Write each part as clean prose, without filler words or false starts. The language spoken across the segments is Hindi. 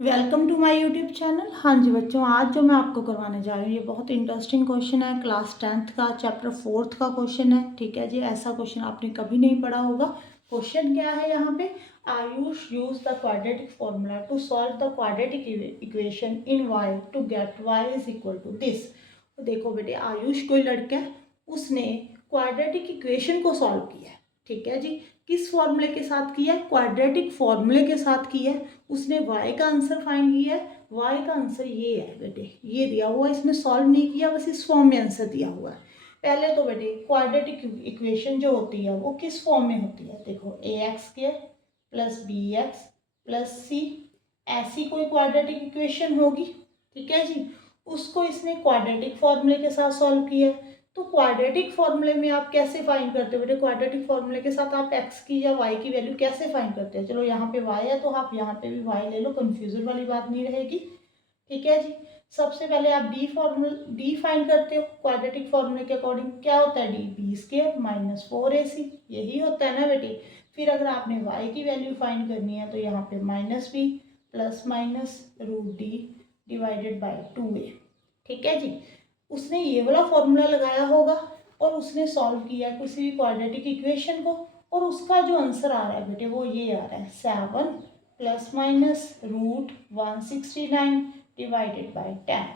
Welcome to my YouTube channel. हाँ जी बच्चों, आज जो मैं आपको करवाने जा रही हूँ ये बहुत इंटरेस्टिंग क्वेश्चन है। क्लास 10th का चैप्टर 4th का क्वेश्चन है। ठीक है जी, ऐसा क्वेश्चन आपने कभी नहीं पढ़ा होगा। क्वेश्चन क्या है यहाँ पे, Ayush use the quadratic formula to solve the quadratic equation in y to get y is equal to this. तो देखो बेटे, आयुष कोई लड़का है, उसने क्वाड्रेटिक इक्वेशन को सॉल्व किया है। ठीक है जी, किस फॉर्मूले के साथ किया है? क्वाड्रेटिक फॉर्मूले के साथ किया है। उसने y का आंसर फाइंड किया है। y का आंसर ये है बेटे, ये दिया हुआ, इसने सॉल्व नहीं किया, बस इस फॉर्म में आंसर दिया हुआ है। पहले तो बेटे क्वाड्रेटिक इक्वेशन जो होती है वो किस फॉर्म में होती है? देखो ax² plus bx plus c, ऐसी कोई क्वाड्रेटिक इक्वेशन होगी। ठीक है जी, उसको इसने क्वाड्रेटिक फॉर्मूले के साथ सॉल्व किया है। तो क्वाड्रेटिक फॉर्मूले में आप कैसे फाइंड करते हो बेटे? क्वाड्रेटिक फॉर्मूले के साथ आप x की या y की वैल्यू कैसे फाइंड करते हैं? चलो यहाँ पे y है तो आप यहाँ पे भी y ले लो, कंफ्यूजन वाली बात नहीं रहेगी। ठीक है जी, सबसे पहले आप d फाइंड करते हो क्वाड्रेटिक फॉर्मूले के अकॉर्डिंग। क्या होता है? b² माइनस 4ac, यही होता है ना बेटे। फिर अगर आपने y की वैल्यू फाइंड करनी है तो यहाँ पे -b plus minus √d divided by 2a। ठीक है जी, उसने ये वाला फॉर्मूला लगाया होगा और उसने सॉल्व किया किसी भी क्वाड्रेटिक इक्वेशन को, और उसका जो आंसर आ रहा है बेटे वो ये आ रहा है 7 प्लस माइनस √169 डिवाइडेड बाई 10।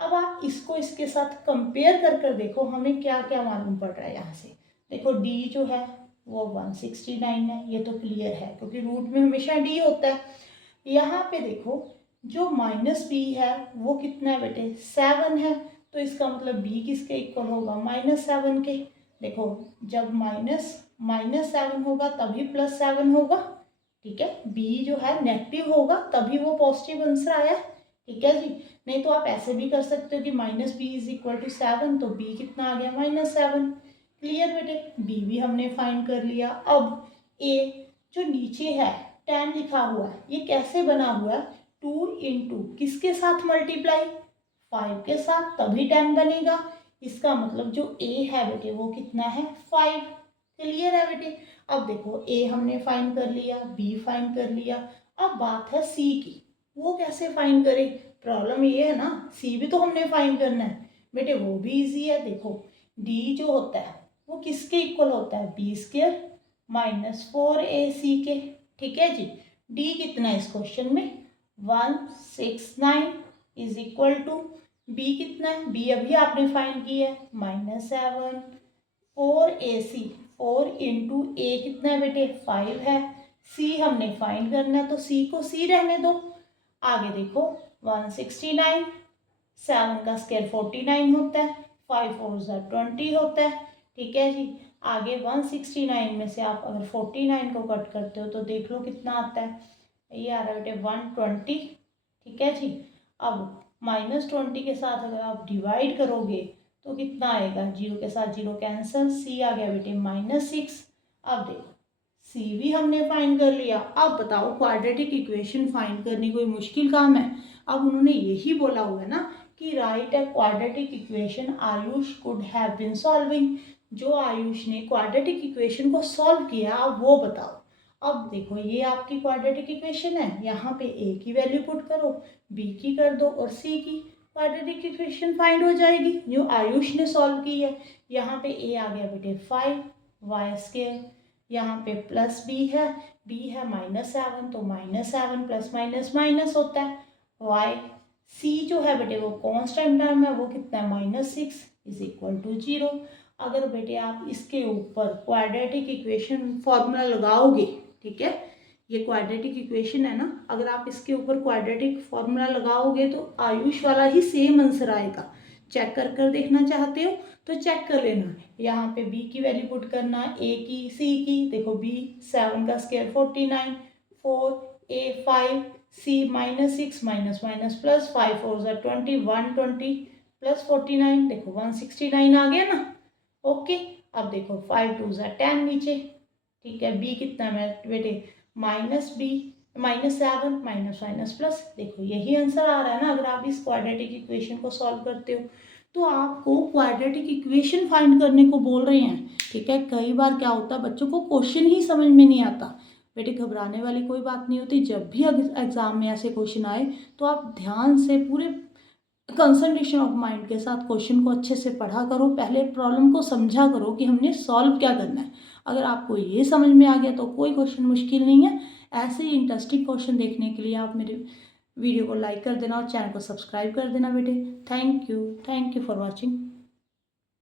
अब आप इसको इसके साथ कंपेयर कर देखो, हमें क्या क्या मालूम पड़ रहा है यहाँ से। देखो d जो है वो 169 है, ये तो क्लियर है क्योंकि रूट में हमेशा d होता है। यहाँ पे देखो जो -b है वो कितना है बेटे? 7 है। तो इसका मतलब b किसके इक्वल होगा? -7 के। देखो जब -7 होगा तभी +7 होगा। ठीक है, b जो है नेगेटिव होगा तभी वो पॉजिटिव आंसर आया। ठीक है जी, नहीं तो आप ऐसे भी कर सकते हो कि -b इज इक्वल टू 7, तो b कितना आ गया? -7। क्लियर बेटे, b भी हमने फाइंड कर लिया। अब a जो नीचे है 10 लिखा हुआ है, ये कैसे बना हुआ है? 2 इंटू किसके साथ मल्टीप्लाई? 5 के साथ, तभी 10 बनेगा। इसका मतलब जो a है बेटे वो कितना है? 5। क्लियर है बेटे। अब देखो a हमने फाइंड कर लिया, b फाइंड कर लिया, अब बात है c की। वो कैसे फाइंड करें? प्रॉब्लम ये है ना, c भी तो हमने फाइंड करना है बेटे। वो भी इजी है। देखो d जो होता है वो किसके इक्वल होता है? b² माइनस 4ac के। ठीक है जी, d कितना है इस क्वेश्चन में? 169 इज इक्वल टू b कितना है? b अभी आपने फाइंड किया है -7, 4ac, 4 इंटू a कितना है बेटे? 5 है। c हमने फाइंड करना है तो c को c रहने दो। आगे देखो 169, 7 का स्क्वायर 49 होता है, 5 4 20 होता है। ठीक है जी, आगे 169 में से आप अगर 49 को कट करते हो तो देख लो कितना आता है। ये आ रहा है बेटे 120। ठीक है जी, अब -20 के साथ अगर आप डिवाइड करोगे तो कितना आएगा? 0 के साथ 0 कैंसिल, c आ गया बेटे -6। अब देखो c भी हमने फाइंड कर लिया। अब बताओ क्वाड्रेटिक इक्वेशन फाइंड करनी कोई मुश्किल काम है? अब उन्होंने यही बोला हुआ है ना कि write a quadratic equation Ayush could have been solving. जो आयुष ने क्वाड्रेटिक इक्वेशन को सॉल्व किया अब वो बताओ। अब देखो ये आपकी क्वाड्रेटिक इक्वेशन है, यहाँ पे a की वैल्यू पुट करो, b की कर दो और c की, क्वाड्रेटिक इक्वेशन फाइंड हो जाएगी जो आयुष ने सॉल्व की है। यहाँ पे a आ गया बेटे 5 y², यहाँ पे प्लस b है -7, तो -7 प्लस माइनस माइनस होता है y। c जो है बेटे वो कांस्टेंट टर्म है, वो कितना है? -6 इज इक्वल टू 0। अगर बेटे आप इसके ऊपर क्वाड्रेटिक इक्वेशन फॉर्मूला लगाओगे, ठीक है, ये क्वाड्रेटिक इक्वेशन है ना, अगर आप इसके ऊपर क्वाड्रेटिक फॉर्मूला लगाओगे तो आयुष वाला ही सेम आंसर आएगा। चेक कर देखना चाहते हो तो चेक कर लेना। यहाँ पे b की वैल्यू पुट करना, a की, c की। देखो b 7 का square 49, 4 a 5 c -6 minus minus plus 5 4 20, 120 plus 49, देखो 169 आ गया ना। ओके, अब देखो 5 2 10 नीचे। ठीक है, b कितना है बेटे? -b -7 माइनस माइनस प्लस, देखो यही आंसर आ रहा है ना। अगर आप इस क्वाड्रेटिक इक्वेशन को सॉल्व करते हो तो आपको क्वाड्रेटिक इक्वेशन फाइंड करने को बोल रहे हैं। ठीक है, कई बार क्या होता है बच्चों को क्वेश्चन ही समझ में नहीं आता बेटे घबराने वाली कोई बात नहीं होती। जब भी एग्ज़ाम में ऐसे क्वेश्चन आए तो आप ध्यान से पूरे कंसंट्रेशन ऑफ माइंड के साथ क्वेश्चन को अच्छे से पढ़ा करो। पहले प्रॉब्लम को समझा करो कि हमने सॉल्व क्या करना है। अगर आपको ये समझ में आ गया तो कोई क्वेश्चन मुश्किल नहीं है। ऐसे ही इंटरेस्टिंग क्वेश्चन देखने के लिए आप मेरे वीडियो को लाइक कर देना और चैनल को सब्सक्राइब कर देना बेटे। Thank you for watching.